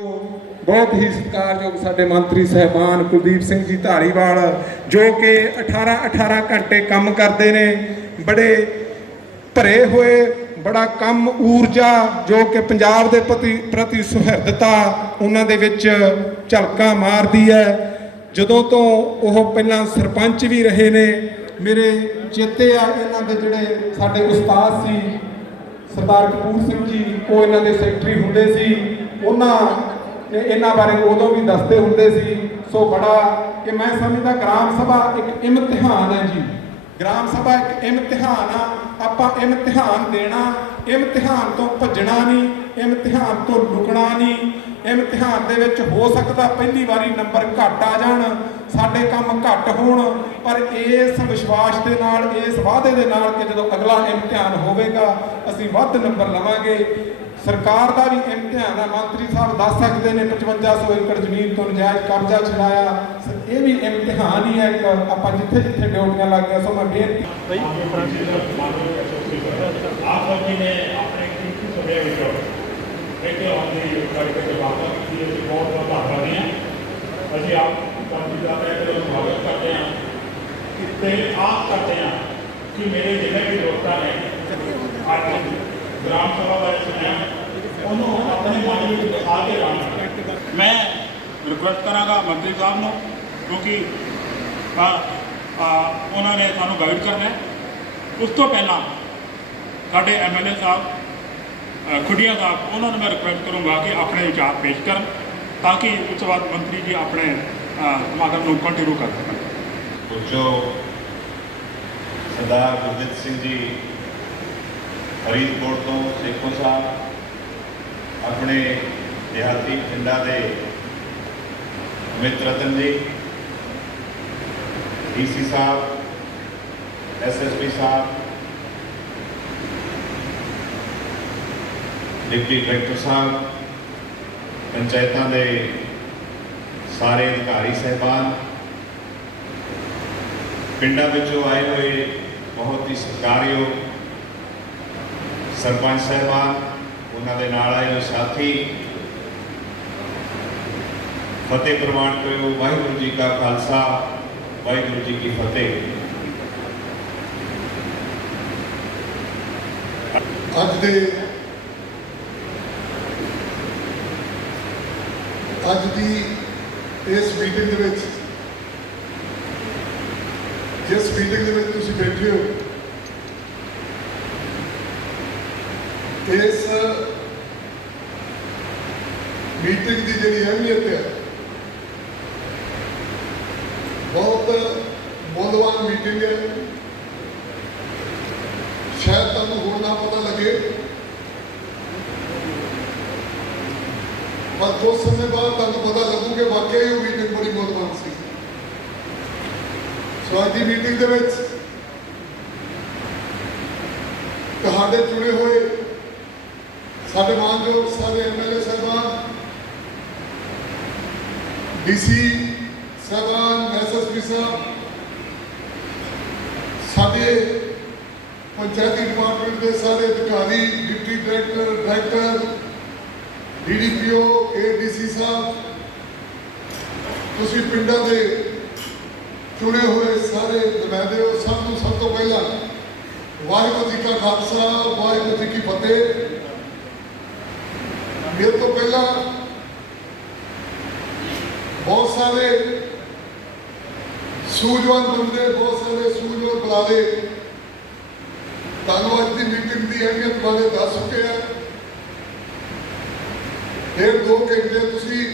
बहुत ही सत्कारयोग साडे मंत्री साहबान कुलदीप सिंह जी धालीवाल जो कि 18 घंटे काम करते ने, बड़े भरे हुए बड़ा कम ऊर्जा जो कि पंजाब के प्रति सुहिरदता उन्होंने झलकां मारती है। जदों तो वह पहला सरपंच भी रहे ने, मेरे चेते आ इन्हां दे जिहड़े साडे उस्ताद सी सरदार कपूर सिंह जी, वो इन्हां दे सैकटरी हुंदे सी, उन्हां इन्हां बारे उदों भी दसदे हुंदे सी। सो बड़ा कि मैं समझदा ग्राम सभा एक इम्तिहान है जी, ग्राम सभा एक इम्तिहान आ। आपां इम्तिहान देना, इम्तिहान तो भजना नहीं, इम्तिहान तो लुकना नहीं। इम्तिहान दे विच हो सकदा पहली वारी नंबर घट आ जाण, साडे काम घट होण, पर इस विश्वास के नाल, इस वादे दे नाल कि जदों अगला इम्तिहान होवेगा असीं वध नंबर लवांगे। सरकार का भी इम्तिहान है, मंत्री साहब दस सकते हैं 5500 एकड़ जमीन तो नजायज़ कब्जा छड़ाया, ये भी इम्तिहान ही है एक। आप जिथे जिथे ड्यूटियां लग गया। सो मैं बेनती कि मेरे जिले भी दोस्तों ने ग्राम सभा बारे सुनिया, उन्होंने अपने मन में दिखा के लाना। मैं रिक्वेस्ट कराँगा मंत्री साहब को, क्योंकि उन्होंने सानू गाइड करना है। उस तो पहला साढ़े MLA साहब खुडिया साहब, उन्होंने मैं रिक्वेस्ट करूँगा कि अपने विचार पेश कर, ताकि उस बाद मंत्री जी अपने समागम को कंटिन्यू कर सकें। जो सरदार गुरजीत सिंह जी फरीदकोट तो सेखों साहब, अपने देहाती पिंडा के अमित रतन जी, DC साहब, SSP साहब, डिप्टी कलेक्टर साहब, पंचायतों के सारे अधिकारी साहबान, पिंडा विचों आए हुए बहुत ही सत्कारयोग सरपंच साहबान, उन्होंने नाल आए हुए साथी, फतेह प्रवान करो। वाहिगुरू जी का खालसा, वाहिगुरू जी की फतेह। अज की इस मीटिंग दे विच, जिस मीटिंग दे विच तुसीं बैठे हो, इस मीटिंग की जिहड़ी अहमियत है, बहुत मुलवान मीटिंग है। शायद तुहानूं हुण ना पता लगे, पर कुछ समय बाद तुहानूं पता लगू कि वाकई ही मीटिंग बड़ी मुलवान सी। सो अज की मीटिंग दे विच तुहाडे चुने हुए साडे मानयोग सारे MLA साहबान, DC साहबान, SSP साहब, साडे पंचायती डिपार्टमेंट के सारे अधिकारी, डिप्टी डायरेक्टर, DDPO, ADC साहब, तुसीं पिंडां दे चुने हुए सारे नुमाइंदे हो, सब तो पहला वाहिगुरू जी का खालसा, वाहिगुरू जी की फतेह। मेरे तो पहला बहुत सारे सूझवान बंदे, बहुत सारे सूझवान बुलारे तुहानूं अज की मीटिंग की अहमियत बारे दस चुके हैं। 1.5-2 घंटे तुसीं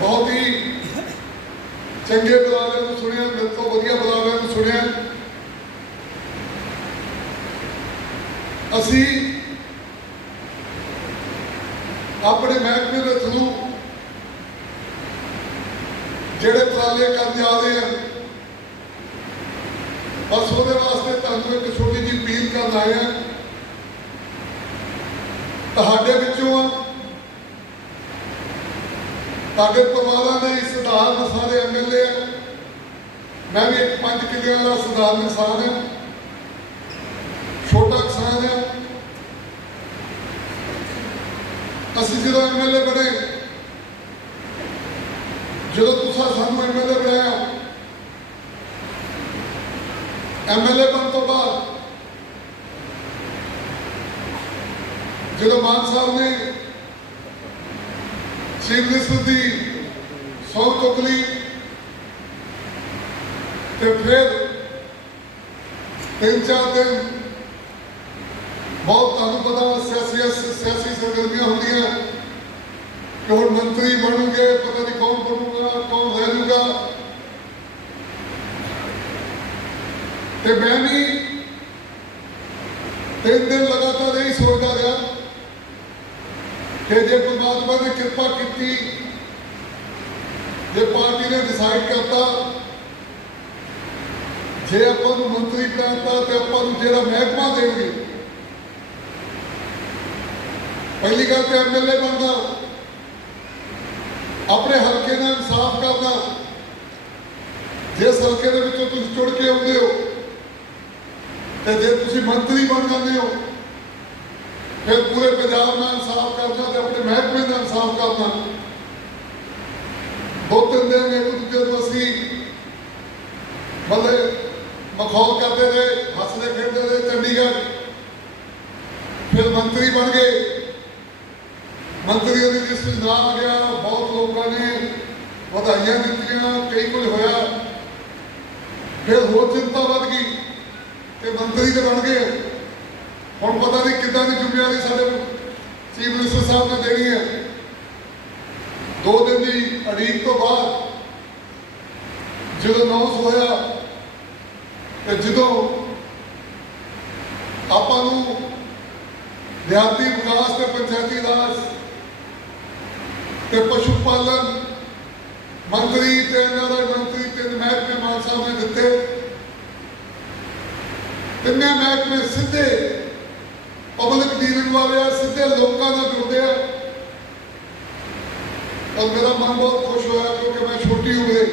बहुत ही चंगे बुलारिਆਂ ਨੂੰ सुनिया, मेरे तो वधिया बुलारिਆਂ ਨੂੰ सुनिया। असी अपने महकमे के थ्रू जिहड़े तराले कर जा रहे हैं, बस वो वास्ते तुहानूं एक छोटी जी अपील करन आए हैं। तुहाडे विचों तुहाडे परिवारां दे सधारण सारे MLA हैं, मैं भी एक 5 किले वाला सधारण किसान है, छोटा किसान है। ਅਸੀਂ ਜਦੋਂ ਐਮਐਲਏ ਬਣੇ, ਜਦੋਂ ਤੁਸੀਂ ਸਾਨੂੰ ਐਮਐਲਏ ਬਣਾਇਆ, ਐਮਐਲਏ ਬਣਨ ਤੋਂ ਬਾਅਦ ਜਦੋਂ ਮਾਨ ਸਾਹਿਬ ਨੇ ਚੀਫ ਮਿਨਿਸਟਰ ਦੀ ਸਹੁੰ ਚੁੱਕ ਲਈ ਤੇ ਫਿਰ 3-4 ਦਿਨ ਬਹੁਤ ਤੁਹਾਨੂੰ ਪਤਾ ਸਿਆਸੀ ਸਰਗਰਮੀਆਂ ਹੁੰਦੀਆਂ ਕਿ ਹੁਣ ਮੰਤਰੀ ਬਣੂਗੇ, ਪਤਾ ਨਹੀਂ ਕੌਣ ਬਣੂਗਾ, ਕੌਣ ਰਹਿ ਜਾਊਗਾ। ਤੇ ਮੈਂ ਵੀ 3 ਦਿਨ ਲਗਾਤਾਰ ਇਹੀ ਸੋਚਦਾ ਰਿਹਾ ਕਿ ਜੇ ਪਰਮਾਤਮਾ ਨੇ ਕਿਰਪਾ ਕੀਤੀ, ਜੇ ਪਾਰਟੀ ਨੇ ਡਿਸਾਈਡ ਕਰਤਾ, ਜੇ ਆਪਾਂ ਨੂੰ ਮੰਤਰੀ ਬਣਾਤਾ ਤੇ ਆਪਾਂ ਨੂੰ ਜਿਹੜਾ ਮਹਿਕਮਾ ਦੇਣਗੇ, ਪਹਿਲੀ ਗੱਲ ਤੇ ਐਮਐਲਏ ਬਣਨਾ, ਆਪਣੇ ਹਲਕੇ ਨਾਲ ਇਨਸਾਫ ਕਰਨਾ। ਜਿਸ ਹਲਕੇ ਦੇ ਵਿੱਚੋਂ ਤੁਸੀਂ ਚੁਣ ਕੇ ਆਉਂਦੇ ਹੋ ਤੇ ਜੇ ਤੁਸੀਂ ਮੰਤਰੀ ਬਣ ਜਾਂਦੇ ਹੋ, ਫਿਰ ਪੂਰੇ ਪੰਜਾਬ ਨਾਲ ਇਨਸਾਫ ਕਰਨਾ ਤੇ ਆਪਣੇ ਮਹਿਕਮੇ ਨਾਲ ਇਨਸਾਫ ਕਰਨਾ। 2-3 ਦਿਨ ਇੱਕ ਦੂਜੇ ਨੂੰ ਅਸੀਂ ਮਖੌਲ ਕਰਦੇ ਰਹੇ, ਹੱਸਦੇ ਖੇਡਦੇ ਰਹੇ ਚੰਡੀਗੜ੍ਹ। ਫਿਰ ਮੰਤਰੀ ਬਣ ਗਏ, ਮੰਤਰੀਆਂ ਦੀ ਲਿਸਟ ਵਿੱਚ ਨਾਮ ਆ ਗਿਆ, ਬਹੁਤ ਲੋਕਾਂ ਨੇ ਵਧਾਈਆਂ ਦਿੱਤੀਆਂ, ਕਈ ਕੁਝ ਹੋਇਆ। ਫਿਰ ਹੋਰ ਚਿੰਤਾ ਵੱਧ ਗਈ ਤੇ ਮੰਤਰੀ ਤੇ ਬਣ ਗਏ। ਹੁਣ ਪਤਾ ਨਹੀਂ ਕਿੱਦਾਂ ਦੀ ਜ਼ਿੰਮੇਵਾਰੀ ਸਾਡੇ ਚੀਫ ਮਿਨਿਸਟਰ ਸਾਹਿਬ ਨੇ ਦੇਣੀ ਹੈ। 2 ਦਿਨ ਦੀ ਉਡੀਕ ਤੋਂ ਬਾਅਦ ਜਦੋਂ ਅਨਾਉਂਸ ਹੋਇਆ ਤੇ ਜਦੋਂ ਆਪਾਂ ਨੂੰ ਦਿਹਾਤੀ ਵਿਕਾਸ ਤੇ ਪੰਚਾਇਤੀ ਰਾਜ ਤੇ ਪਸ਼ੂ ਪਾਲਣ ਮੰਤਰੀ ਤੇ ਇਹਨਾਂ ਦਾ ਮੰਤਰੀ 3 ਮਹਿਕਮੇ ਮਾਨ ਸਾਹਿਬ ਨੇ ਦਿੱਤੇ। 3 ਮਹਿਕਮੇ ਸਿੱਧੇ ਪਬਲਿਕ ਡੀਲਿੰਗ ਵਾਲੇ ਆ, ਸਿੱਧੇ ਲੋਕਾਂ ਨਾਲ ਜੁੜਦੇ ਆ। ਔਰ ਮੇਰਾ ਮਨ ਬਹੁਤ ਖੁਸ਼ ਹੋਇਆ ਕਿਉਂਕਿ ਮੈਂ ਛੋਟੀ ਉਮਰੇ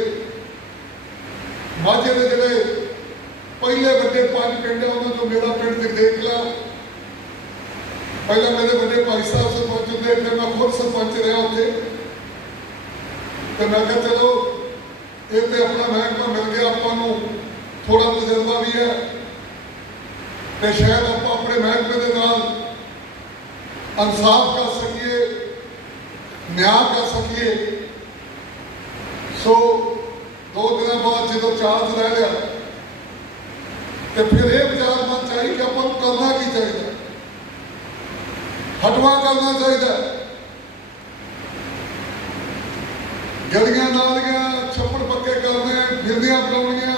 ਮਾਝੇ ਦੇ ਜਿਹੜੇ ਪਹਿਲੇ ਵੱਡੇ 5 ਪਿੰਡ ਆ, ਉਹਨਾਂ ਚੋਂ ਮੇਰਾ ਪਿੰਡ ਜਗਦੇਵ ਕਲਾਂ। ਪਹਿਲਾਂ ਮੇਰੇ ਵੱਡੇ ਭਾਈ ਸਾਹਿਬ ਸਰਪੰਚ ਹੁੰਦੇ, ਫਿਰ ਮੈਂ ਖੁਦ ਸਰਪੰਚ ਰਿਹਾ ਉੱਥੇ। ਤੇ ਮੈਂ ਕਿਹਾ ਚਲੋ ਇਹ ਤੇ ਆਪਣਾ ਮਹਿਕਮਾ ਮਿਲ ਗਿਆ, ਆਪਾਂ ਨੂੰ ਥੋੜਾ ਤਜਰਬਾ ਵੀ ਹੈ ਤੇ ਸ਼ਾਇਦ ਆਪਾਂ ਆਪਣੇ ਮਹਿਕਮੇ ਦੇ ਨਾਲ ਇਨਸਾਫ ਕਰ ਸਕੀਏ, ਨਿਆਂ ਕਰ ਸਕੀਏ। ਸੋ 2 ਦਿਨਾਂ ਬਾਅਦ ਜਦੋਂ ਚਾਰਜ ਲੈ ਲਿਆ ਤੇ ਫਿਰ ਇਹ ਵਿਚਾਰ ਮਨ ਚ ਆਈ ਕਿ ਆਪਾਂ ਨੂੰ ਕਰਨਾ ਕੀ ਚਾਹੀਦਾ, ਹਟਵਾ ਕਰਨਾ ਚਾਹੀਦਾ। ਗਲੀਆਂ ਨਾਲੀਆਂ ਛੱਪੜ ਪੱਕੇ ਕਰਨੇ, ਫਿਰਦੀਆਂ ਬਣਾਉਣੀਆਂ,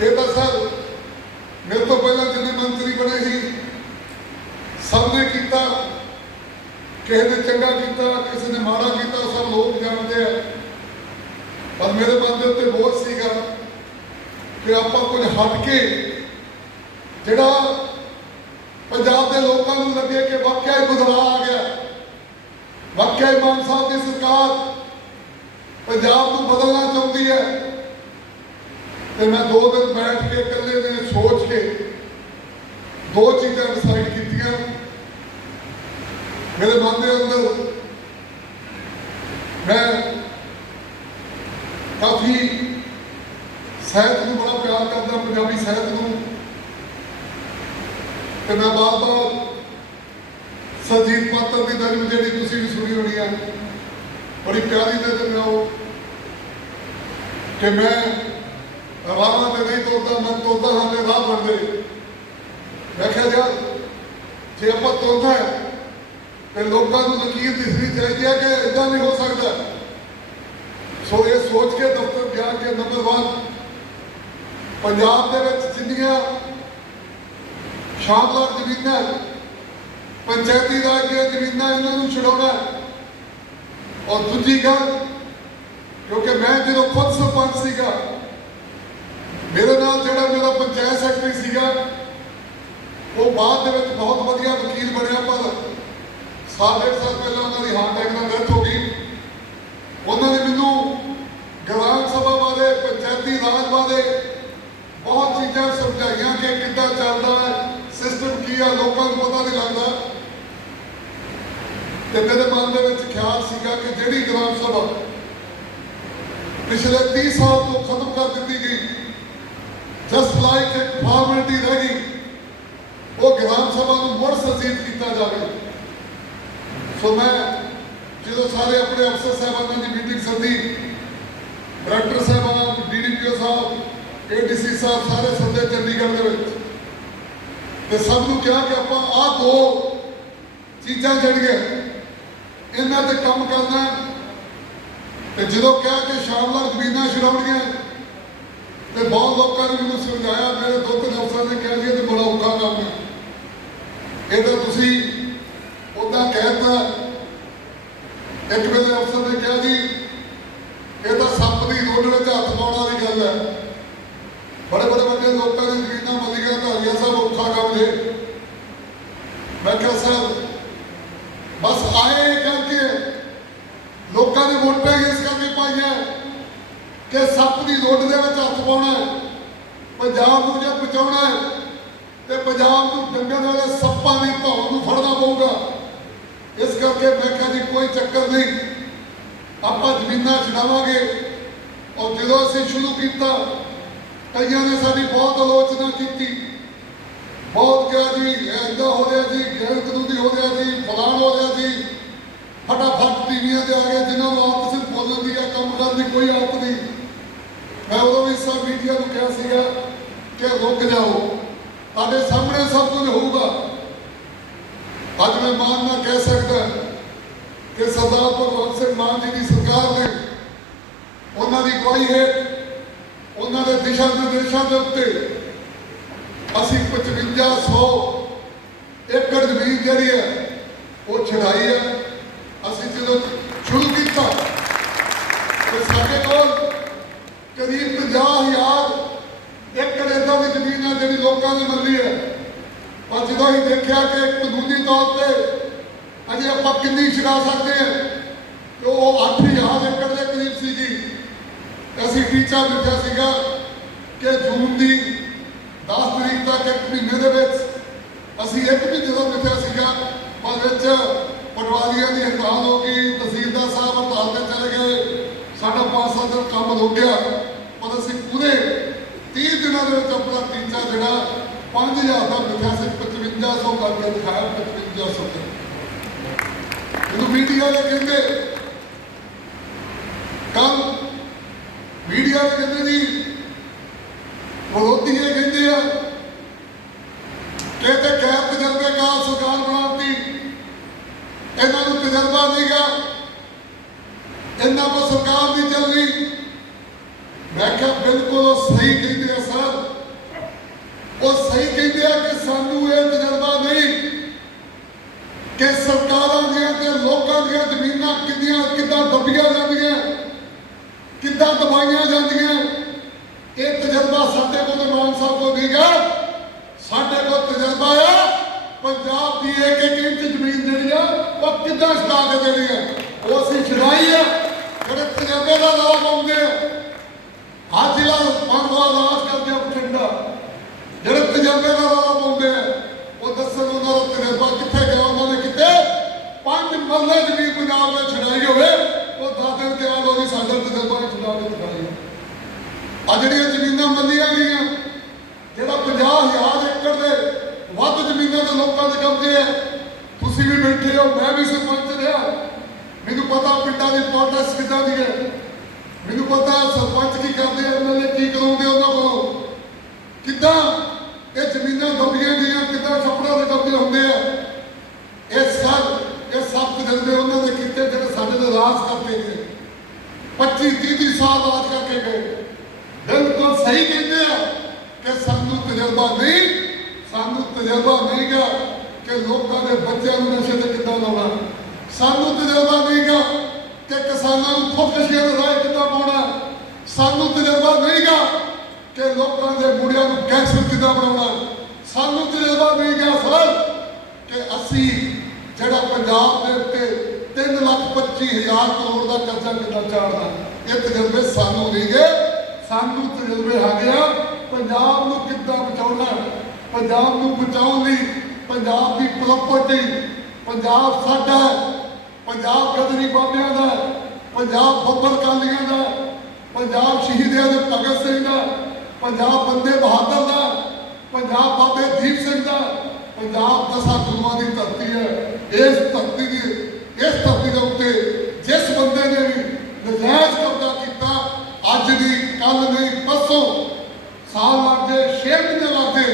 ਇਹ ਤਾਂ ਸਰ ਮੇਰੇ ਤੋਂ ਪਹਿਲਾਂ ਜਿੰਨੇ ਮੰਤਰੀ ਬਣੇ ਸੀ ਸਭ ਨੇ ਕੀਤਾ। ਕਿਸੇ ਨੇ ਚੰਗਾ ਕੀਤਾ, ਕਿਸੇ ਨੇ ਮਾੜਾ ਕੀਤਾ, ਸਭ ਲੋਕ ਜਾਣਦੇ ਆ। ਪਰ ਮੇਰੇ ਮਨ ਦੇ ਉੱਤੇ ਬੋਝ ਸੀਗਾ ਕਿ ਆਪਾਂ ਕੁਝ ਹਟ ਕੇ ਜਿਹੜਾ ਪੰਜਾਬ ਦੇ ਲੋਕਾਂ ਨੂੰ ਲੱਗੇ ਕਿ ਵਾਕਿਆ ਹੀ ਬਦਲਾਅ ਆ ਗਿਆ, ਵਾਕਿਆ ਹੀ ਮਾਨ ਸਾਹਿਬ ਦੀ ਸਰਕਾਰ ਪੰਜਾਬ ਨੂੰ ਬਦਲਣਾ ਚਾਹੁੰਦੀ ਹੈ। ਤੇ ਮੈਂ 2 ਦਿਨ ਬੈਠ ਕੇ ਇਕੱਲੇ ਨੇ ਸੋਚ ਕੇ 2 ਚੀਜ਼ਾਂ ਡਿਸਾਈਡ ਕੀਤੀਆਂ। ਮੇਰੇ ਮਨ ਦੇ ਅੰਦਰ ਮੈਂ ਕਾਫੀ ਸਾਹਿਤ ਨੂੰ ਬੜਾ ਪਿਆਰ ਕਰਦਾ, ਪੰਜਾਬੀ ਸਾਹਿਤ ਨੂੰ। ਤੇ ਮੈਂ ਬਾਰ-ਬਾਰ ਸਰਜੀਤ ਪਾਤਰ ਦੀ ਨਜ਼ਮ ਜਿਹੜੀ ਤੁਸੀਂ ਵੀ ਸੁਣੀ ਹੋਣੀ ਹੈ, ਬੜੀ ਪਿਆਰੀ ਨਜ਼ਮ ਹੈ ਉਹ, ਕਿ ਮੈਂ ਰਾਹਾਂ ਤੇ ਨਹੀਂ ਤੁਰਦਾ, ਮੈਂ ਤੁਰਦਾ ਹਾਂ ਤੇ ਰਾਹ ਬਣਦੇ। ਮੈਂ ਕਿਹਾ ਯਾਰ ਜੇ ਆਪਾਂ ਤੁਰਨਾ ਹੈ ਤੇ ਲੋਕਾਂ ਨੂੰ ਲਕੀਰ ਦਿਸਣੀ ਚਾਹੀਦੀ ਹੈ ਕਿ ਇਦਾਂ ਨਹੀਂ ਹੋ ਸਕਦਾ। ਸੋ ਇਹ ਸੋਚ ਕੇ ਦਫ਼ਤਰ ਗਿਆ ਕਿ ਨੰਬਰ 1 ਪੰਜਾਬ ਦੇ ਵਿੱਚ ਜਿੰਨੀਆਂ ਸ਼ਾਨਦਾਰ ਜ਼ਮੀਨਾਂ, ਪੰਚਾਇਤੀ ਰਾਜ ਦੀਆਂ ਜ਼ਮੀਨਾਂ, ਇਹਨਾਂ ਨੂੰ ਛਡਾਉਣਾ। ਔਰ ਦੂਜੀ ਗੱਲ, ਕਿਉਂਕਿ ਮੈਂ ਜਦੋਂ ਖੁਦ ਸਰਪੰਚ ਸੀਗਾ, ਮੇਰੇ ਨਾਲ ਜਿਹੜਾ ਮੇਰਾ ਪੰਚਾਇਤ ਸੈਕਟਰੀ ਸੀਗਾ ਉਹ ਬਾਅਦ ਦੇ ਵਿੱਚ ਬਹੁਤ ਵਧੀਆ ਵਕੀਲ ਬਣਿਆ, ਪਰ 1.5 ਸਾਲ ਪਹਿਲਾਂ ਉਹਨਾਂ ਦੀ ਹਾਰਟ ਅਟੈਕ ਨਾਲ ਡੈਥ ਹੋ ਗਈ। ਉਹਨਾਂ ਨੇ ਮੈਨੂੰ ਗ੍ਰਾਮ ਸਭਾ ਬਾਰੇ, ਪੰਚਾਇਤੀ ਰਾਜ ਬਾਰੇ ਬਹੁਤ ਚੀਜ਼ਾਂ ਸਮਝਾਈਆਂ ਕਿ ਕਿੱਦਾਂ ਚੱਲਦਾ ਹੈ, ਸਿਸਟਮ ਕੀ ਆ, ਲੋਕਾਂ ਨੂੰ ਪਤਾ ਨਹੀਂ ਲੱਗਦਾ। ਤੇ ਮੇਰੇ ਮਨ ਦੇ ਵਿੱਚ ਖਿਆਲ ਸੀਗਾ ਕਿ ਜਿਹੜੀ ਗ੍ਰਾਮ ਸਭਾ ਪਿਛਲੇ 30 ਸਾਲ ਤੋਂ ਖਤਮ ਕਰ ਦਿੱਤੀ ਗਈ, ਜਸਟ ਲਾਈਕ ਇੱਕ ਫਾਰਮੈਲਿਟੀ ਰਹਿ ਗਈ, ਉਹ ਗ੍ਰਾਮ ਸਭਾ ਨੂੰ ਮੁੜ ਸੁਰਜੀਤ ਕੀਤਾ ਜਾਵੇ। ਸੋ ਮੈਂ ਜਦੋਂ ਸਾਰੇ ਆਪਣੇ ਅਫਸਰ ਸਾਹਿਬਾਨਾਂ ਦੀ ਮੀਟਿੰਗ ਸੱਦੀ, ਡਾਇਰੈਕਟਰ ਸਾਹਿਬਾਨ, ਡੀਡੀਪੀਓ ਸਾਹਿਬ, ਏਡੀਸੀ ਸਾਹਿਬ ਸਾਰੇ ਸੱਦੇ ਚੰਡੀਗੜ੍ਹ ਦੇ ਵਿੱਚ, ਤੇ ਸਭ ਨੂੰ ਕਿਹਾ ਕਿ ਆਪਾਂ ਆਹ ਦੋ ਚੀਜ਼ਾਂ ਜਿਹੜੀਆਂ ਇਹਨਾਂ ਤੇ ਕੰਮ ਕਰਨਾ। ਤੇ ਜਦੋਂ ਕਿਹਾ ਕਿ ਸ਼ਾਮਲਾਰ ਜ਼ਮੀਨਾਂ ਛਡਾਉਣੀਆਂ, ਤੇ ਬਹੁਤ ਲੋਕਾਂ ਨੇ ਮੈਨੂੰ ਸਮਝਾਇਆ, ਮੇਰੇ 2-3 ਅਫਸਰਾਂ ਨੇ ਕਿਹਾ ਜੀ ਇਹ ਤੇ ਬੜਾ ਔਖਾ ਕੰਮ ਹੈ, ਇਹ ਤਾਂ ਤੁਸੀਂ ਉੱਦਾਂ ਕਹਿਤਾ। ਇੱਕ ਵੇਲੇ ਅਫਸਰ ਨੇ ਕਿਹਾ ਜੀ ਇਹ ਤਾਂ ਸੱਪ ਦੀ ਰੋਡ ਵਿੱਚ ਹੱਥ ਪਾਉਣ ਵਾਲੀ ਗੱਲ ਹੈ, ਬੜੇ ਬੜੇ ਵੱਡੇ ਲੋਕਾਂ ਦੀ ਜ਼ਮੀਨਾਂ ਮੱਲੀਆਂ ਧਾਰੀਆਂ ਸਭ ਔਖਾ ਕੰਮ ਜੇ। ਮੈਂ ਕਿਹਾ ਸਰ ਬਸ ਆਏ ਕਰਕੇ ਲੋਕਾਂ ਨੇ ਵੋਟਾਂ ਇਸ ਕਰਕੇ ਪਾਈਆਂ ਕਿ ਸੱਪ ਦੀ ਰੋਡ ਦੇ ਵਿੱਚ ਹੱਥ ਪਾਉਣਾ ਹੈ, ਪੰਜਾਬ ਨੂੰ ਜੇ ਬਚਾਉਣਾ ਹੈ ਤੇ ਪੰਜਾਬ ਨੂੰ ਡੰਗਣ ਵਾਲੇ ਸੱਪਾਂ ਦੀ ਧੌਣ ਨੂੰ ਫੜਨਾ ਪਊਗਾ। ਇਸ ਕਰਕੇ ਮੈਂ ਕਿਹਾ ਜੀ ਕੋਈ ਚੱਕਰ ਨਹੀਂ, ਆਪਾਂ ਜ਼ਮੀਨਾਂ ਛਡਾਵਾਂਗੇ। ਔਰ ਜਦੋਂ ਅਸੀਂ ਸ਼ੁਰੂ ਕੀਤਾ, ਕਈਆਂ ਨੇ ਸਾਡੀ ਬਹੁਤ ਆਲੋਚਨਾ ਕੀਤੀ, ਬਹੁਤ ਕਿਹਾ ਜੀ ਇੱਦਾਂ ਹੋ ਰਿਹਾ ਜੀ, ਗੈਰ ਕਾਨੂੰਨੀ ਹੋ ਰਿਹਾ ਜੀ, ਫਲਾਣ ਹੋ ਰਿਹਾ ਜੀ। ਫਟਾਫਟ ਟੀਵੀਆਂ ਤੇ ਆ ਗਏ ਜਿਨ੍ਹਾਂ ਨੂੰ ਆਦਤ ਸਿਰਫ ਬੋਲਣ ਦੀ ਆ, ਕੰਮ ਕਰਨ ਦੀ ਕੋਈ ਆਦਤ ਨਹੀਂ। ਮੈਂ ਉਦੋਂ ਵੀ ਸਭ ਮੀਡੀਆ ਨੂੰ ਕਿਹਾ ਸੀਗਾ ਕਿ ਰੁਕ ਜਾਓ, ਤੁਹਾਡੇ ਸਾਹਮਣੇ ਸਭ ਕੁਝ ਹੋਊਗਾ। ਅੱਜ ਮੈਂ ਮਾਣ ਨਾਲ ਕਹਿ ਸਕਦਾ ਕਿ ਸਰਦਾਰ ਭਗਵੰਤ ਸਿੰਘ ਮਾਨ ਜੀ ਦੀ ਸਰਕਾਰ ਨੇ, ਉਹਨਾਂ ਦੀ ਅਗਵਾਈ ਹੇਠ, ਉਹਨਾਂ ਦੇ ਦਿਸ਼ਾ ਨਿਰਦੇਸ਼ਾਂ ਦੇ ਉੱਤੇ ਅਸੀਂ 5500 ਏਕੜ ਜ਼ਮੀਨ ਜਿਹੜੀ ਹੈ ਉਹ ਛਡਾਈ ਹੈ। ਅਸੀਂ ਜਦੋਂ ਸ਼ੁਰੂ ਕੀਤਾ ਤੇ ਸਾਡੇ ਕੋਲ ਕਰੀਬ 50,000 ਏਕੜ ਏਦਾਂ ਦੀ ਜ਼ਮੀਨ ਹੈ ਜਿਹੜੀ ਲੋਕਾਂ ਨੇ ਮੱਲੀ ਹੈ। ਪਰ ਜਦੋਂ ਅਸੀਂ ਦੇਖਿਆ ਕਿ ਕਾਨੂੰਨੀ ਤੌਰ ਤੇ ਅਜੇ ਆਪਾਂ ਕਿੰਨੀ ਛਡਾ ਸਕਦੇ ਹਾਂ, ਤੇ ਉਹ 8,000 ਏਕੜ ਦੇ ਕਰੀਬ ਸੀਗੀ। ਅਸੀਂ ਟੀਚਾ ਰੱਖਿਆ ਸੀਗਾ ਕਿ ਜੂਨ ਦੀ 10 ਤਰੀਕ ਤੱਕ, ਇੱਕ ਮਹੀਨੇ ਦੇ ਵਿੱਚ ਅਸੀਂ ਇੱਕ ਮਹੀਨੇ ਦਾ ਰੱਖਿਆ ਸੀਗਾ, ਪਰ ਵਿੱਚ ਪਟਵਾਰੀਆਂ ਦੀ ਹੜਤਾਲ ਹੋ ਗਈ, ਤਹਿਸੀਲਦਾਰ ਸਾਹਿਬ ਹੜਤਾਲ ਤੇ ਚਲੇ ਗਏ, ਸਾਡਾ 5-7 ਦਿਨ ਕੰਮ ਰੁਕ ਗਿਆ। ਪਰ ਅਸੀਂ ਪੂਰੇ 30 ਦਿਨਾਂ ਦੇ ਵਿੱਚ ਆਪਣਾ ਟੀਚਾ ਜਿਹੜਾ 5,000 ਦਾ ਲਿਖਿਆ ਸੀ 5500 ਕਰਕੇ ਦਿਖਾਇਆ। 5500 ਮੈਨੂੰ ਮੀਡੀਆ ਦੇ ਕਹਿੰਦੇ, ਕੱਲ ਮੀਡੀਆ ਦੇ ਕਹਿੰਦੇ ਜੀ ਵਿਰੋਧੀ ਇਹ ਕਹਿੰਦੇ ਆ ਕਿ ਤੇ ਗੈਰ ਤਜਰਬੇਕਾਰ ਸਰਕਾਰ ਬਣਾਤੀ, ਇਹਨਾਂ ਨੂੰ ਤਜਰਬਾ ਨਹੀਂਗਾ, ਇਹਨਾਂ ਕੋਲ ਸਰਕਾਰ ਨਹੀਂ ਚੱਲਣੀ। ਮੈਂ ਕਿਹਾ ਬਿਲਕੁਲ ਉਹ ਸਹੀ ਕਹਿੰਦੇ ਆ ਸਰ, ਉਹ ਸਹੀ ਕਹਿੰਦੇ ਆ ਕਿ ਸਾਨੂੰ ਇਹ ਤਜਰਬਾ ਨਹੀਂ ਕਿ ਸਰਕਾਰਾਂ ਦੀਆਂ ਤੇ ਲੋਕਾਂ ਦੀਆਂ ਜ਼ਮੀਨਾਂ ਕਿੱਦਾਂ ਦੱਬੀਆਂ ਜਾਂਦੀਆਂ, ਕਿੱਦਾਂ ਦਬਾਈਆਂ ਜਾਂਦੀਆਂ। ਇਹ ਤਜਰਬਾ ਸਾਡੇ ਕੋਲ ਮਾਨ ਸਾਹਿਬ ਕੋਲ ਨਹੀਂ ਗਾ, ਸਾਡੇ ਕੋਲ ਤਜਰਬਾ ਆ ਪੰਜਾਬ ਦੀ ਇੱਕ ਇੰਚ ਜ਼ਮੀਨ ਜਿਹੜੀ ਆ ਉਹ ਕਿੱਦਾਂ ਛਡਾ ਕੇ ਦੇਣੀ ਆ, ਉਹ ਅਸੀਂ ਛਡਾਈ ਆ। ਜਿਹੜੇ ਤਜਰਬੇ ਦਾ ਨਾਂ ਪਾਉਂਦੇ ਆ, ਆਹ ਜ਼ਿਲ੍ਹਾ ਮਾਨਵਾ ਰਾਜ ਕਰਦੇ ਆ ਬਠਿੰਡਾ, ਜਿਹੜੇ ਤਜਰਬੇ ਦਾ ਨਾਂ ਪਾਉਂਦੇ ਆ, ਉਹ ਦੱਸਣ ਉਹਨਾਂ ਦਾ ਤਜਰਬਾ ਕਿੱਥੇ ਗਿਆ। ਉਹਨਾਂ ਨੇ ਕਿਤੇ 5 ਮਰਲੇ ਜ਼ਮੀਨ ਪੰਜਾਬ ਵਿੱਚ ਛਡਾਈ ਹੋਵੇ, ਉਹ 10 ਦਿਨ ਤਿਆਰ ਹੋ ਗਈ ਸਾਡਾ ਤਜਰਬਾ ਛਡਾ ਕੇ ਦਿਖਾਈ। ਆ ਜਿਹੜੀਆਂ ਜ਼ਮੀਨਾਂ ਮੱਲੀਆਂ ਗਈਆਂ, ਜਿਹੜਾ 50,000 ਏਕੜ ਦੇ ਵੱਧ ਜ਼ਮੀਨਾਂ ਦੇ ਲੋਕਾਂ ਦੇ ਕਬਜ਼ੇ ਹੈ। ਤੁਸੀਂ ਵੀ ਬੈਠੇ ਹੋ, ਮੈਂ ਵੀ ਸਰਪੰਚ ਰਿਹਾ, ਮੈਨੂੰ ਪਤਾ ਪਿੰਡਾਂ ਦੀ ਪੋਲਿਟਿਕਸ ਕਿੱਦਾਂ ਦੀ ਹੈ, ਮੈਨੂੰ ਪਤਾ ਸਰਪੰਚ ਕੀ ਕਰਦੇ ਆ, ਐਮਐਲਏ ਕੀ ਕਰਾਉਂਦੇ ਉਹਨਾਂ ਕੋਲੋਂ, ਕਿੱਦਾਂ ਇਹ ਜ਼ਮੀਨਾਂ ਦੱਬੀਆਂ ਗਈਆਂ, ਕਿੱਦਾਂ ਛੱਪੜਾਂ ਦੇ ਕਬਜ਼ੇ ਹੁੰਦੇ ਆ। ਇਹ ਸਭ ਤਜਰਬੇ ਉਹਨਾਂ ਨੇ ਕੀਤੇ ਜਿਹੜੇ ਸਾਡੇ ਤੇ ਰਾਜ ਕਰਕੇ ਗਏ, 25-30 ਸਾਲ ਰਾਜ ਕਰਕੇ ਗਏ। ਬਿਲਕੁਲ ਸਹੀ ਕਹਿੰਦੇ ਆ ਕਿ ਸਾਨੂੰ ਤਜਰਬਾ ਨਹੀਂ ਗਾ ਕਿ ਲੋਕਾਂ ਦੇ ਬੱਚਿਆਂ ਨੂੰ ਨਸ਼ੇ ਤੇ ਕਿੱਦਾਂ ਲਾਉਣਾ, ਸਾਨੂੰ ਤਜਰਬਾ ਨਹੀਂ ਗਾ ਕਿ ਕਿਸਾਨਾਂ ਨੂੰ ਖੁਦਕੁਸ਼ੀਆਂ ਦੇ ਰਾਹ ਕਿੱਦਾਂ ਪਾਉਣਾ, ਸਾਨੂੰ ਤਜਰਬਾ ਨਹੀਂ ਗਾ ਕਿ ਲੋਕਾਂ ਦੇ ਮੁੰਡਿਆਂ ਨੂੰ ਕੈਂਸਰ ਕਿੱਦਾਂ ਬਣਾਉਣਾ, ਸਾਨੂੰ ਤਜਰਬਾ ਨਹੀਂ ਗਾ ਸਰ ਕਿ ਅਸੀਂ ਜਿਹੜਾ ਪੰਜਾਬ ਦੇ ਉੱਤੇ 3,25,000 ਕਰੋੜ ਦਾ ਕਰਜ਼ਾ ਕਿੱਦਾਂ ਚਾੜਨਾ। ਇਹ ਤਜਰਬੇ ਸਾਨੂੰ ਨਹੀਂ ਗਏ, ਸਾਨੂੰ ਤਜਰਬੇ ਹੈਗੇ ਆ ਪੰਜਾਬ ਨੂੰ ਕਿੱਦਾਂ ਬਚਾਉਣਾ। ਪੰਜਾਬ ਨੂੰ ਬਚਾਉਣ ਲਈ ਪੰਜਾਬ ਦੀ ਪ੍ਰਾਪਰਟੀ, ਪੰਜਾਬ ਸਾਡਾ, ਪੰਜਾਬ ਗਦਰੀ ਬਾਬਿਆਂ ਦਾ, ਪੰਜਾਬ ਬੱਬਰ ਕਾਲੀਆਂ ਦਾ, ਪੰਜਾਬ ਸ਼ਹੀਦਾਂ ਦੇ ਭਗਤ ਸਿੰਘ ਦਾ, ਪੰਜਾਬ ਬੰਦੇ ਬਹਾਦਰ ਦਾ, ਪੰਜਾਬ ਬਾਬੇ ਦੀਪ ਸਿੰਘ ਦਾ। ਪੰਜਾਬ ਦਸਾਂ ਗੁਰੂਆਂ ਦੀ ਧਰਤੀ ਹੈ। ਇਸ ਧਰਤੀ ਦੇ ਉੱਤੇ ਜਿਸ ਬੰਦੇ ਨੇ ਵੀ ਨਜਾਇਜ਼ ਕਬਜ਼ਾ ਕੀਤਾ, ਅੱਜ ਦੀ ਕੱਲ ਨਹੀਂ ਪਰਸੋਂ ਸਾਲ ਲੱਗਦੇ 6 ਮਹੀਨੇ ਲੱਗਦੇ,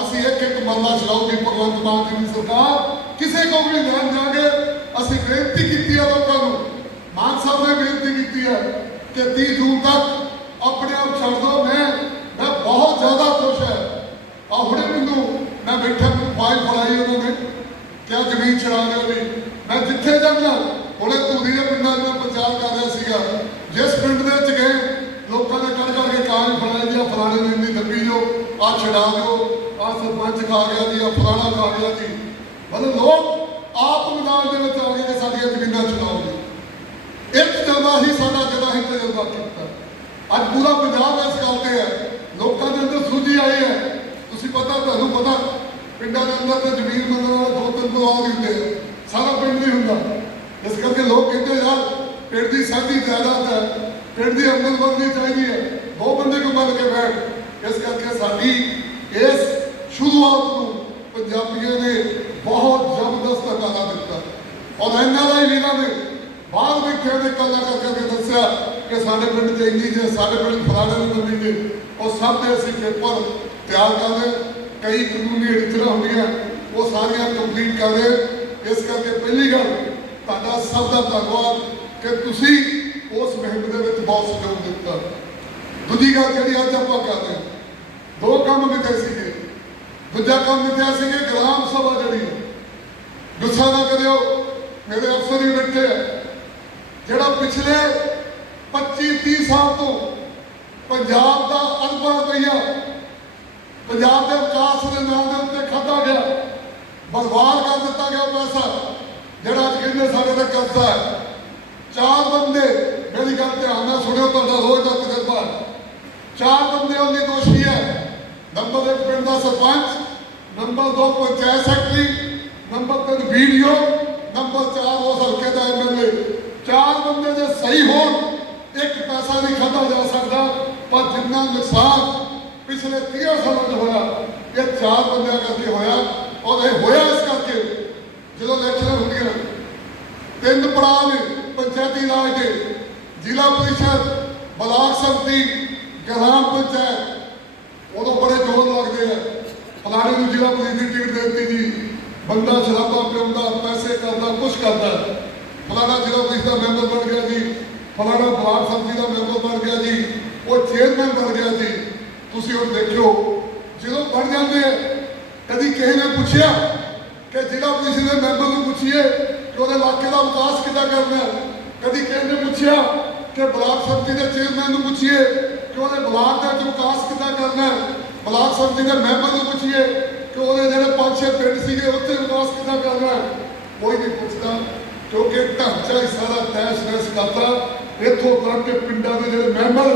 ਅਸੀਂ ਇੱਕ ਮਰਲਾ ਛਡਾਉ ਦੀ ਭਗਵੰਤ ਮਾਨ ਜੀ ਦੀ ਸਰਕਾਰ ਕਿਸੇ ਕੋਲ ਵੀ ਲੈਣ ਜਾਗੇ। ਅਸੀਂ ਬੇਨਤੀ ਕੀਤੀ ਹੈ ਲੋਕਾਂ ਨੂੰ, ਮਾਨ ਸਾਹਿਬ ਨੇ ਬੇਨਤੀ ਕੀਤੀ ਹੈ ਕਿ 30 ਜੂਨ ਤੱਕ ਆਪਣੇ ਆਪ ਛੱਡ ਦਿਓ। ਮੈਂ ਬਹੁਤ ਜ਼ਿਆਦਾ ਖੁਸ਼ ਹੈ। ਹੁਣੇ ਮੈਨੂੰ ਮੈਂ ਬੈਠਾ ਫਾਈਲ ਫੜਾਈ ਉਹਨਾਂ ਨੇ ਕਿਹਾ ਜ਼ਮੀਨ ਛਡਾ ਦਿਓ ਵੀ। ਮੈਂ ਜਿੱਥੇ ਜਾਂਦਾ ਹੁਣੇ ਧੂਰੀ ਦੇ ਪਿੰਡਾਂ 'ਚ ਮੈਂ ਪ੍ਰਚਾਰ ਕਰ ਰਿਹਾ ਸੀਗਾ, ਜਿਸ ਪਿੰਡ ਦੇ ਵਿੱਚ ਗਏ ਲੋਕਾਂ ਨੇ ਕੱਢ ਕੇ ਕਾਗਜ਼ ਫੜਾਏ ਜੀ, ਫਲਾਣੇ ਨੂੰ ਇੰਨੀ ਦੱਬੀ ਜੋ, ਆਹ ਛਡਾ ਦਿਓ, ਆਹ ਸਰਪੰਚ ਖਾ ਗਿਆ ਜੀ, ਆਹ ਫਲਾਣਾ ਖਾ ਗਿਆ ਜੀ। ਮਤਲਬ ਲੋਕ ਆਪ ਮੈਦਾਨ ਦੇ ਵਿੱਚ ਆ ਕੇ ਸਾਡੀਆਂ ਜ਼ਮੀਨਾਂ ਛਡਾਓ ਜੀ। ਇੱਕ ਜਗ੍ਹਾ ਹੀ ਸਾਡਾ ਜਿਹੜਾ ਹੀ ਤਜਰਬਾ ਕੀਤਾ, ਅੱਜ ਪੂਰਾ ਪੰਜਾਬ ਇਸ ਗੱਲ ਤੇ ਹੈ। ਲੋਕਾਂ ਦੇ ਅੰਦਰ ਸੂਝੀ ਆਈ ਹੈ। ਤੁਸੀਂ ਤੁਹਾਨੂੰ ਪਤਾ ਪਿੰਡਾਂ ਦੇ ਅੰਦਰ ਤੇ ਜ਼ਮੀਨ ਮੰਗਣ ਵਾਲੇ 2-3 ਪਰਿਵਾਰ ਹੀ ਹੁੰਦੇ ਆ, ਸਾਰਾ ਪਿੰਡ ਨਹੀਂ ਹੁੰਦਾ। ਇਸ ਕਰਕੇ ਲੋਕ ਕਹਿੰਦੇ ਯਾਰ ਪਿੰਡ ਦੀ ਸਾਂਝੀ ਜਾਇਦਾਦ ਹੈ, ਪਿੰਡ ਦੀ ਆਮਦਨ ਚਾਹੀਦੀ ਹੈ, 2 ਬੰਦੇ ਕੋ ਮਿਲ ਕੇ ਬੈਠ। ਇਸ ਕਰਕੇ ਸਾਡੀ ਇਸ ਸ਼ੁਰੂਆਤ ਨੂੰ ਪੰਜਾਬੀਆਂ ਨੇ ਬਹੁਤ ਜ਼ਬਰਦਸਤ ਹੰਗਾਮਾ ਦਿੱਤਾ। ਔਰ NRI ਵੀਰਾਂ ਨੇ ਬਾਹਰ ਬੈਠਿਆਂ ਦੇ ਗੱਲਾਂ ਕਰਕੇ ਦੱਸਿਆ ਕਿ ਸਾਡੇ ਪਿੰਡ 'ਚ ਇੰਨੀ ਜੇ, ਸਾਡੇ ਪਿੰਡ ਫਲਾਣੇ ਨੂੰ ਮਿਲਣੀ ਜੇ। ਉਹ ਸਭ ਦੇ ਅਸੀਂ ਪੇਪਰ ਤਿਆਰ ਕਰ ਰਹੇ, ਕਈ ਕਾਨੂੰਨੀ ਅੜਚਣਾਂ ਹੁੰਦੀਆਂ ਉਹ ਸਾਰੀਆਂ ਕੰਪਲੀਟ ਕਰ ਰਹੇ। ਇਸ ਕਰਕੇ ਪਹਿਲੀ ਗੱਲ ਤੁਹਾਡਾ ਸਭ ਦਾ ਧੰਨਵਾਦ ਕਿ ਤੁਸੀਂ ਉਸ ਮੁਹਿੰਮ ਦੇ ਵਿੱਚ ਬਹੁਤ ਸਹਿਯੋਗ ਦਿੱਤਾ। ਦੂਜੀ ਗੱਲ ਜਿਹੜੀ ਅੱਜ ਆਪਾਂ ਕਰ ਰਹੇ, 2 ਕੰਮ ਮਿੱਥੇ ਸੀਗੇ। ਦੂਜਾ ਕੰਮ ਮਿੱਥਿਆ ਸੀਗੇ ਗ੍ਰਾਮ ਸਭਾ ਜਿਹੜੀ, ਗੁੱਸਾ ਨਾ ਕਰਿਓ ਮੇਰੇ ਅਫਸਰ ਵੀ ਬੈਠੇ ਆ, ਜਿਹੜਾ ਪਿਛਲੇ 25-30 ਸਾਲ ਤੋਂ ਪੰਜਾਬ ਦਾ ਅਰਬਾਂ ਰੁਪਈਆ ਪੰਜਾਬ ਦੇ ਵਿਕਾਸ ਦੇ ਨਾਮ ਦੇ ਉੱਤੇ ਖਾਧਾ ਗਿਆ, ਬਰਬਾਦ ਕਰ ਦਿੱਤਾ ਗਿਆ ਪੈਸਾ, ਜਿਹੜਾ ਅੱਜ ਕਹਿੰਦੇ ਸਾਡੇ ਤੇ ਕਰਜ਼ਾ ਹੈ। 4 ਬੰਦੇ, ਮੇਰੀ ਗੱਲ ਧਿਆਨ ਨਾਲ ਸੁਣਿਓ, ਤੁਹਾਡਾ ਰੋਜ਼ ਦਾ ਤਜਰਬਾ, 4 ਬੰਦੇ ਉਹਦੀ ਦੋਸ਼ੀ ਹੈ। ਨੰਬਰ 1 ਪਿੰਡ ਦਾ sarpanch, number 2 panchayat secretary, number 3 VDO, number 4 ਉਸ ਹਲਕੇ ਦਾ MLA। 4 ਬੰਦੇ ਜੇ ਸਹੀ ਹੋਣ, ਇੱਕ ਪੈਸਾ ਨਹੀਂ ਖਾਧਾ ਜਾ ਸਕਦਾ। ਪਰ ਜਿੰਨਾ ਨੁਕਸਾਨ ਪਿਛਲੇ 30 ਸਾਲਾਂ 'ਚ ਹੋਇਆ, ਇਹ 4 ਬੰਦਿਆਂ ਕਰਕੇ ਹੋਇਆ। ਔਰ ਇਹ ਹੋਇਆ ਇਸ ਕਰਕੇ ਜਦੋਂ ਇਲੈਕਸ਼ਨ ਹੁੰਦੀਆਂ 3 ਪੜਾਅ ਨੇ ਪੰਚਾਇਤੀ ਰਾਜ ਦੇ, ਜ਼ਿਲ੍ਹਾ ਪਰਿਸ਼ਦ, ਬਲਾਕ ਸੰਮਤੀ, ਗ੍ਰਾਮ ਪੰਚਾਇਤ। ਉਦੋਂ ਬੜੇ ਜ਼ੋਰ ਲੱਗਦੇ ਆ, ਫਲਾਣੇ ਨੂੰ ਜ਼ਿਲ੍ਹਾ ਪਰਿਸ਼ਦ ਦੀ ਟਿਕਟ ਦੇ ਦਿੱਤੀ ਜੀ, ਬੰਦਾ ਸ਼ਰਾਬਾਂ ਪੀਂਦਾ, ਪੈਸੇ ਕਰਦਾ, ਕੁਛ ਕਰਦਾ। ਫਲਾਣਾ ਜ਼ਿਲ੍ਹਾ ਪਰਿਸ਼ਦ ਦਾ ਮੈਂਬਰ ਬਣ ਗਿਆ ਜੀ, ਫਲਾਣਾ ਬਲਾਕ ਸੰਮਤੀ ਦਾ ਮੈਂਬਰ ਬਣ ਗਿਆ ਜੀ, ਉਹ ਚੇਅਰਮੈਨ ਬਣ ਗਿਆ ਜੀ। ਤੁਸੀਂ ਹੁਣ ਦੇਖਿਓ ਜਦੋਂ ਬਣ ਜਾਂਦੇ ਆ, ਕਦੀ ਕਿਸੇ ਨੇ ਪੁੱਛਿਆ ਕਿ ਜ਼ਿਲ੍ਹਾ ਪਰਿਸ਼ਦ ਦੇ ਮੈਂਬਰ ਨੂੰ ਪੁੱਛੀਏ ਕਿ ਉਹਦੇ ਇਲਾਕੇ ਦਾ ਵਿਕਾਸ ਕਿੱਦਾਂ ਕਰਨਾ। ਕਦੀ ਕਿਸੇ ਨੇ ਪੁੱਛਿਆ ਕਿ ਬਲਾਕ ਸੰਮਤੀ ਦੇ ਚੇਅਰਮੈਨ ਨੂੰ ਪੁੱਛੀਏ ਕਿ ਉਹਦੇ ਬਲਾਕ ਦਾ ਵਿਕਾਸ ਕਿੱਦਾਂ ਕਰਨਾ। ਬਲਾਕ ਸੰਮਤੀ ਦੇ ਮੈਂਬਰ ਨੂੰ ਪੁੱਛੀਏ ਕਿ ਉਹਦੇ ਜਿਹੜੇ 5-6 ਪਿੰਡ ਸੀਗੇ ਉੱਥੇ ਵਿਕਾਸ ਕਿੱਦਾਂ ਕਰਨਾ। ਕੋਈ ਨਹੀਂ ਪੁੱਛਦਾ, ਕਿਉਂਕਿ ਢਾਂਚਾ ਹੀ ਸਾਰਾ ਤੈਸ਼-ਨੈਸ਼ ਕਰਤਾ। ਇੱਥੋਂ ਤੱਕ ਕਿ ਪਿੰਡਾਂ ਦੇ ਜਿਹੜੇ ਮੈਂਬਰ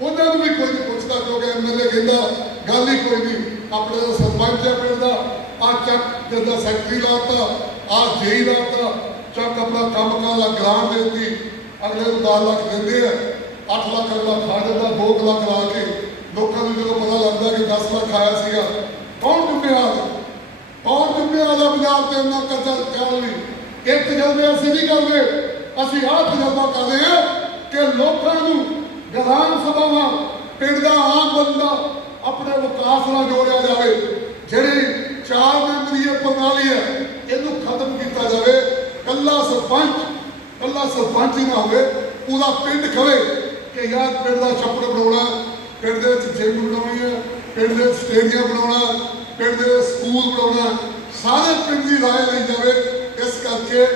ਉਹਨਾਂ ਨੂੰ ਵੀ ਕੋਈ ਨਹੀਂ ਪੁੱਛਦਾ, ਕਿਉਂਕਿ MLA ਕਹਿੰਦਾ ਗੱਲ ਹੀ ਕੋਈ ਨਹੀਂ। ਆਪਣੇ ਦਾ ਸਰਪੰਚ ਹੈ ਪਿੰਡ ਦਾ, ਆਹ ਚੱਕ ਜਿੱਦਾਂ ਸੈਕਟਰੀ ਲਾਤਾ, ਆਹ ਜੇਈ ਲਾਤਾ, ਚੱਕ ਆਪਣਾ ਕੰਮ ਕਾਲਾ ਗ੍ਰਾਂਟ ਦੇ ਦਿੱਤੀ। ਅਗਲੇ ਨੂੰ 10 ਲੱਖ ਦਿੰਦੇ ਆ, 8 ਲੱਖ ਅਗਲਾ ਖਾ ਜਾਂਦਾ, 2 ਲੱਖ ਲਾ ਕੇ। ਲੋਕਾਂ ਨੂੰ ਜਦੋਂ ਪਤਾ ਲੱਗਦਾ ਕਿ 10 ਲੱਖ ਆਇਆ ਸੀਗਾ, ਕੌਣ ਜ਼ਿੰਮੇਵਾਰ ਹੈ? ਕੌਣ ਜ਼ਿੰਮੇਵਾਰ ਹੈ ਪੰਜਾਬ ਤੇ ਇੰਨਾ ਕਰਜ਼ਾ ਚੱਲ ਨਹੀਂ। ਇੱਕ ਤਜਰਬੇ ਅਸੀਂ ਨਹੀਂ ਕਰਦੇ, ਅਸੀਂ ਆਹ ਤਜਰਬਾ ਕਰਦੇ ਹਾਂ ਕਿ ਲੋਕਾਂ ਨੂੰ ਗ੍ਰਾਮ ਸਭਾਵਾਂ, ਪਿੰਡ ਦਾ ਆਮ ਬੰਦਾ ਆਪਣੇ ਵਿਕਾਸ ਨਾਲ ਜੋੜਿਆ ਜਾਵੇ। ਜਿਹੜੀ 4 ਮੈਂਬਰੀ ਇਹ ਪ੍ਰਣਾਲੀ ਹੈ, ਇਹਨੂੰ ਖਤਮ ਕੀਤਾ ਜਾਵੇ। ਕੱਲਾ ਸਰਪੰਚ ਹੀ ਨਾ ਹੋਵੇ, ਪੂਰਾ ਪਿੰਡ ਕਵੇ ਕਿ ਯਾਰ ਪਿੰਡ ਦਾ ਛੱਪੜ ਬਣਾਉਣਾ, ਪਿੰਡ ਦੇ ਵਿੱਚ ਜਿਮ ਬਣਾਉਣੀ ਹੈ, ਪਿੰਡ ਦੇ ਸਟੇਡੀਅਮ ਬਣਾਉਣਾ, ਪਿੰਡ ਦੇ ਸਕੂਲ ਬਣਾਉਣਾ, ਸਾਰੇ ਪਿੰਡ ਦੀ ਰਾਏ ਲਈ ਜਾਵੇ। ਇਸ ਕਰਕੇ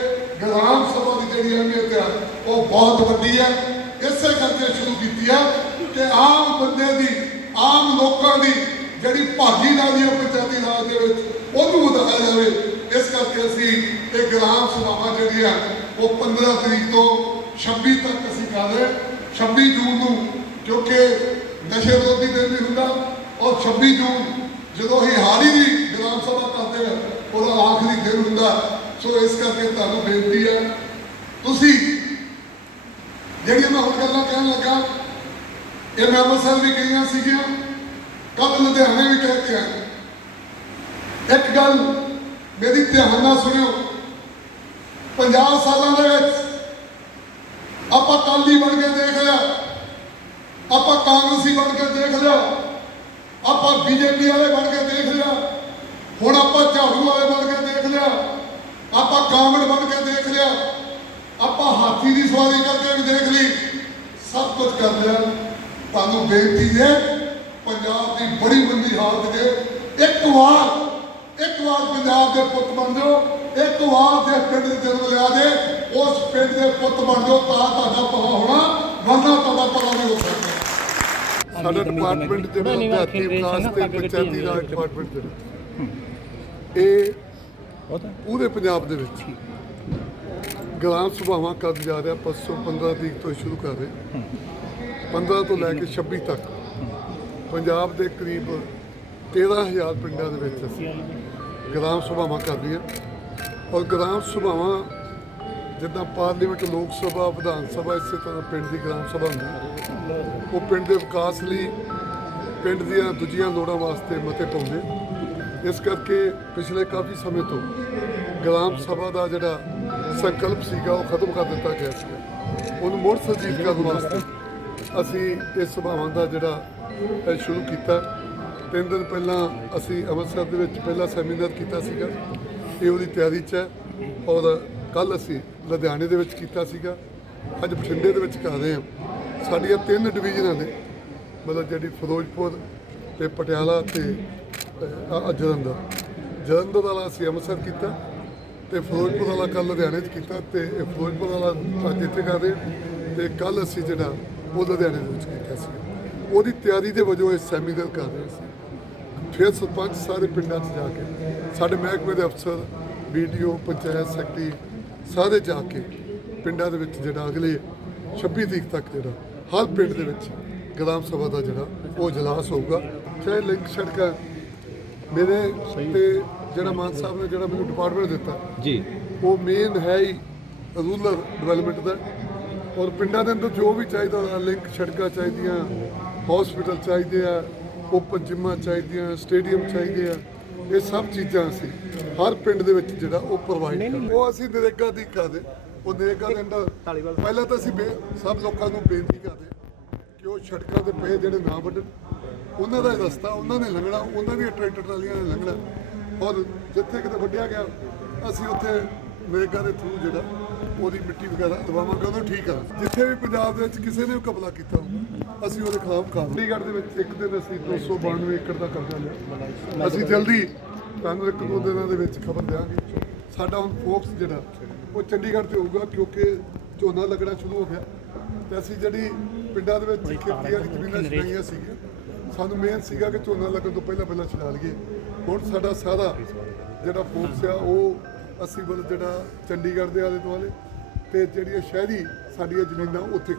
ਗ੍ਰਾਮ ਸਭਾ ਦੀ ਜਿਹੜੀ ਅਹਿਮੀਅਤ ਹੈ ਉਹ ਬਹੁਤ ਵੱਡੀ ਹੈ। ਇਸੇ ਕਰਕੇ ਸ਼ੁਰੂ ਕੀਤੀ ਹੈ ਕਿ ਆਮ ਬੰਦੇ ਦੀ, ਆਮ ਲੋਕਾਂ ਦੀ ਜਿਹੜੀ ਭਾਗੀਦਾਰੀ ਹੈ ਪੰਚਾਇਤੀ ਰਾਜ ਦੇ ਵਿੱਚ, ਉਹਨੂੰ ਵਧਾਇਆ ਜਾਵੇ। ਇਸ ਕਰਕੇ ਅਸੀਂ ਇਹ ਗ੍ਰਾਮ ਸਭਾਵਾਂ ਜਿਹੜੀਆਂ ਉਹ 15 ਤਰੀਕ ਤੋਂ 26 ਤੱਕ ਅਸੀਂ ਕਰ ਰਹੇ। 26 ਜੂਨ ਨੂੰ ਕਿਉਂਕਿ ਨਸ਼ੇ ਵਿਰੋਧੀ ਦਿਨ ਵੀ ਹੁੰਦਾ, ਔਰ 26 ਜੂਨ ਜਦੋਂ ਅਸੀਂ ਹਾੜੀ ਦੀ ਗ੍ਰਾਮ ਸਭਾ ਕਰਦੇ ਹਾਂ ਉਹਦਾ ਆਖਰੀ ਦਿਨ ਹੁੰਦਾ। ਸੋ ਇਸ ਕਰਕੇ ਤੁਹਾਨੂੰ ਬੇਨਤੀ ਹੈ, ਤੁਸੀਂ ਜਿਹੜੀਆਂ ਮੈਂ ਹੁਣ ਗੱਲਾਂ ਕਹਿਣ ਲੱਗਾ ਇਹ ਮੈਂ ਅੰਮ੍ਰਿਤਸਰ ਵੀ ਕਹੀਆਂ ਸੀਗੀਆਂ, ਕੱਲ ਲੁਧਿਆਣੇ ਵੀ ਕਹਿ ਕੇ ਆਇਆ। ਇੱਕ ਗੱਲ ਮੇਰੀ ਧਿਆਨ ਨਾਲ ਸੁਣਿਓ, 50 ਸਾਲਾਂ ਦੇ ਵਿੱਚ ਆਪਾਂ ਅਕਾਲੀ ਬਣ ਕੇ ਦੇਖ ਲਿਆ, ਆਪਾਂ ਕਾਂਗਰਸੀ ਬਣ ਕੇ ਦੇਖ ਲਿਆ, ਆਪਾਂ ਬੀਜੇਪੀ ਵਾਲੇ ਬਣ ਕੇ ਦੇਖ ਲਿਆ, ਹੁਣ ਆਪਾਂ ਝਾੜੂ ਵਾਲੇ ਬਣ ਕੇ ਦੇਖ ਲਿਆ, ਆਪਾਂ ਕਾਂਗੜ ਬਣ ਕੇ ਦੇਖ ਲਿਆ, ਆਪਾਂ ਹਾਥੀ ਦੀ ਸਵਾਰੀ ਕਰਕੇ ਵੀ ਦੇਖ ਲਈ, ਸਭ ਕੁਝ ਕਰ ਲਿਆ। ਤੁਹਾਨੂੰ ਬੇਨਤੀ ਹੈ, ਪੰਜਾਬ ਦੀ ਬੜੀ ਮੰਦੀ ਹਾਲਤ ਜੇ ਇੱਕ ਵਾਰ ਪੰਜਾਬ ਦੇ ਪੁੱਤ ਬਣ ਜਾਓ, ਇੱਕ ਵਾਰ ਜੇ ਪਿੰਡ ਦੇ ਜਨਮ ਲਿਆ ਜੇ, ਉਸ ਪਿੰਡ ਦੇ ਪੁੱਤ ਬਣ ਜਾਓ ਤਾਂ ਤੁਹਾਡਾ ਭਲਾ ਹੋਣਾ, ਵਰਨਾ ਤੁਹਾਡਾ ਭਲਾ ਨਹੀਂ ਹੋ ਸਕਦਾ। ਸਾਡਾ ਡਿਪਾਰਟਮੈਂਟ ਜਿਹੜਾ ਦਿਹਾਤੀ ਵਿਕਾਸ ਤੇ ਪੰਚਾਇਤੀ ਰਾਜ ਡਿਪਾਰਟਮੈਂਟ ਜਿਹੜਾ ਇਹ ਪੂਰੇ ਪੰਜਾਬ ਦੇ ਵਿੱਚ ਗ੍ਰਾਮ ਸਭਾਵਾਂ ਕਰਨ ਜਾ ਰਿਹਾ। ਪਰਸੋਂ 15 ਤਰੀਕ ਤੋਂ ਸ਼ੁਰੂ ਕਰ ਰਹੇ, 15 ਤੋਂ ਲੈ ਕੇ 26 ਤੱਕ ਪੰਜਾਬ ਦੇ ਕਰੀਬ 13,000 ਪਿੰਡਾਂ ਦੇ ਵਿੱਚ ਅਸੀਂ ਗ੍ਰਾਮ ਸਭਾਵਾਂ ਕਰਦੀਆਂ। ਔਰ ਗ੍ਰਾਮ ਸਭਾਵਾਂ ਜਿੱਦਾਂ ਪਾਰਲੀਮੈਂਟ, ਲੋਕ ਸਭਾ, ਵਿਧਾਨ ਸਭਾ, ਇਸੇ ਤਰ੍ਹਾਂ ਪਿੰਡ ਦੀ ਗ੍ਰਾਮ ਸਭਾ ਹੁੰਦੀ। ਉਹ ਪਿੰਡ ਦੇ ਵਿਕਾਸ ਲਈ, ਪਿੰਡ ਦੀਆਂ ਦੂਜੀਆਂ ਲੋੜਾਂ ਵਾਸਤੇ ਮਤੇ ਪਾਉਂਦੇ। ਇਸ ਕਰਕੇ ਪਿਛਲੇ ਕਾਫੀ ਸਮੇਂ ਤੋਂ ਗ੍ਰਾਮ ਸਭਾ ਦਾ ਜਿਹੜਾ ਸੰਕਲਪ ਸੀਗਾ ਉਹ ਖਤਮ ਕਰ ਦਿੱਤਾ ਗਿਆ ਸੀ। ਉਹਨੂੰ ਮੁੜ ਸੁਰਜੀਤ ਕਰਨ ਵਾਸਤੇ ਅਸੀਂ ਇਸ ਸਭਾਵਾਂ ਦਾ ਜਿਹੜਾ ਸ਼ੁਰੂ ਕੀਤਾ। 3 ਦਿਨ ਪਹਿਲਾਂ ਅਸੀਂ ਅੰਮ੍ਰਿਤਸਰ ਦੇ ਵਿੱਚ ਪਹਿਲਾ ਸੈਮੀਨਾਰ ਕੀਤਾ ਸੀਗਾ, ਇਹ ਉਹਦੀ ਤਿਆਰੀ 'ਚ ਹੈ। ਔਰ ਕੱਲ ਅਸੀਂ ਲੁਧਿਆਣੇ ਦੇ ਵਿੱਚ ਕੀਤਾ ਸੀਗਾ, ਅੱਜ ਬਠਿੰਡੇ ਦੇ ਵਿੱਚ ਕਰ ਰਹੇ ਹਾਂ। ਸਾਡੀਆਂ 3 ਡਿਵੀਜ਼ਨਾਂ ਨੇ, ਮਤਲਬ ਜਿਹੜੀ ਫਿਰੋਜ਼ਪੁਰ ਤੇ ਪਟਿਆਲਾ ਤੇ ਜਲੰਧਰ ਵਾਲਾ ਅਸੀਂ ਅੰਮ੍ਰਿਤਸਰ ਕੀਤਾ ਤੇ ਫਿਰੋਜ਼ਪੁਰ ਵਾਲਾ ਕੱਲ ਲੁਧਿਆਣੇ 'ਚ ਕੀਤਾ ਤੇ ਇਹ ਫਿਰੋਜ਼ਪੁਰ ਵਾਲਾ ਅੱਜ ਇੱਥੇ ਕਰ ਰਹੇ ਹਾਂ ਤੇ ਕੱਲ ਅਸੀਂ ਜਿਹੜਾ ਉਹ ਲੁਧਿਆਣੇ ਦੇ ਵਿੱਚ ਕੀਤਾ ਸੀ। ਉਹਦੀ ਤਿਆਰੀ ਦੇ ਵਜੋਂ ਇਹ ਸੈਮੀਨਾਰ ਕਰ ਰਹੇ ਸੀ। ਫਿਰ ਸਰਪੰਚ ਸਾਰੇ ਪਿੰਡਾਂ 'ਚ ਜਾ ਕੇ, ਸਾਡੇ ਮਹਿਕਮੇ ਦੇ ਅਫਸਰ, BDO, ਪੰਚਾਇਤ ਸੈਕਟਰੀ ਸਾਰੇ ਜਾ ਕੇ ਪਿੰਡਾਂ ਦੇ ਵਿੱਚ ਜਿਹੜਾ ਅਗਲੇ 26 ਤਰੀਕ ਤੱਕ ਜਿਹੜਾ ਹਰ ਪਿੰਡ ਦੇ ਵਿੱਚ ਗ੍ਰਾਮ ਸਭਾ ਦਾ ਜਿਹੜਾ ਉਹ ਇਜਲਾਸ ਹੋਊਗਾ। ਚਾਹੇ ਲਿੰਕ ਸੜਕਾਂ ਮੇਰੇ ਤੇ ਜਿਹੜਾ ਮਾਨ ਸਾਹਿਬ ਨੇ ਜਿਹੜਾ ਮੈਨੂੰ ਡਿਪਾਰਟਮੈਂਟ ਦਿੱਤਾ ਜੀ, ਉਹ ਮੇਨ ਹੈ ਹੀ ਰੂਰਲ ਡਿਵੈਲਪਮੈਂਟ ਦਾ। ਔਰ ਪਿੰਡਾਂ ਦੇ ਅੰਦਰ ਜੋ ਵੀ ਚਾਹੀਦਾ, ਲਿੰਕ ਸੜਕਾਂ ਚਾਹੀਦੀਆਂ, ਹਸਪੀਟਲ ਚਾਹੀਦੇ ਆ, ਓਪਨ ਜਿੰਮਾਂ ਚਾਹੀਦੀਆਂ, ਸਟੇਡੀਅਮ ਚਾਹੀਦੇ ਆ, ਇਹ ਸਭ ਚੀਜ਼ਾਂ ਅਸੀਂ ਹਰ ਪਿੰਡ ਦੇ ਵਿੱਚ ਜਿਹੜਾ ਉਹ ਪ੍ਰੋਵਾਈਡ ਕਰਦੇ। ਉਹ ਅਸੀਂ ਨਰੇਗਾ ਦੀ ਕਰਦੇ। ਉਹ ਨਰੇਗਾ ਦੇ ਅੰਦਰ ਪਹਿਲਾਂ ਤਾਂ ਅਸੀਂ ਸਭ ਲੋਕਾਂ ਨੂੰ ਬੇਨਤੀ ਕਰਦੇ ਕਿ ਉਹ ਸੜਕਾਂ ਦੇ ਪਏ ਜਿਹੜੇ ਨਾ ਵੱਢਣ, ਉਹਨਾਂ ਦਾ ਰਸਤਾ ਉਹਨਾਂ ਨੇ ਲੰਘਣਾ, ਉਹਨਾਂ ਦੀਆਂ ਟਰੈਕਟਰ ਟਰਾਲੀਆਂ ਨੇ ਲੰਘਣਾ। ਔਰ ਜਿੱਥੇ ਕਿਤੇ ਵੱਢਿਆ ਗਿਆ ਅਸੀਂ ਉੱਥੇ ਨਰੇਗਾ ਦੇ ਥਰੂ ਜਿਹੜਾ ਉਹਦੀ ਮਿੱਟੀ ਵਗੈਰਾ ਲਵਾਵਾਂਗੇ, ਉਹਨੂੰ ਠੀਕ ਕਰਾਂਗੇ। ਜਿੱਥੇ ਵੀ ਪੰਜਾਬ ਦੇ ਵਿੱਚ ਕਿਸੇ ਨੇ ਵੀ ਕਬਜ਼ਾ ਕੀਤਾ ਹੋਊਗਾ ਅਸੀਂ ਉਹਦੇ ਖਿਲਾਫ ਕਾਰਵਾਈ। ਚੰਡੀਗੜ੍ਹ ਦੇ ਵਿੱਚ ਇੱਕ ਦਿਨ ਅਸੀਂ 292 ਏਕੜ ਦਾ ਕਬਜ਼ਾ ਲਿਆ। ਅਸੀਂ ਜਲਦੀ ਤੁਹਾਨੂੰ 1-2 ਦਿਨਾਂ ਦੇ ਵਿੱਚ ਖਬਰ ਦਿਆਂਗੇ। ਸਾਡਾ ਹੁਣ ਫੋਕਸ ਜਿਹੜਾ ਉਹ ਚੰਡੀਗੜ੍ਹ 'ਤੇ ਹੋਊਗਾ ਕਿਉਂਕਿ ਝੋਨਾ ਲੱਗਣਾ ਸ਼ੁਰੂ ਹੋ ਗਿਆ ਤੇ ਅਸੀਂ ਜਿਹੜੀ ਪਿੰਡਾਂ ਦੇ ਵਿੱਚ ਖੇਤੀ ਵਾਲੀ ਜ਼ਮੀਨਾਂ ਛਡਾਈਆਂ ਸੀਗੀਆਂ, ਸਾਨੂੰ ਮੇਨ ਸੀਗਾ ਕਿ ਝੋਨਾ ਲੱਗਣ ਤੋਂ ਪਹਿਲਾਂ ਛਡਾ ਲਈਏ। ਹੁਣ ਸਾਡਾ ਸਾਰਾ ਜਿਹੜਾ ਫੋਕਸ ਆ ਉਹ ਅਸੀਂ ਜਿਹੜਾ ਚੰਡੀਗੜ੍ਹ ਦੇ ਆਲੇ ਦੁਆਲੇ ਤੇ ਜਿਹੜੀਆਂ ਸ਼ਹਿਰੀ ਸਾਡੀਆਂ ਜ਼ਮੀਨਾਂ ਉੱਥੇ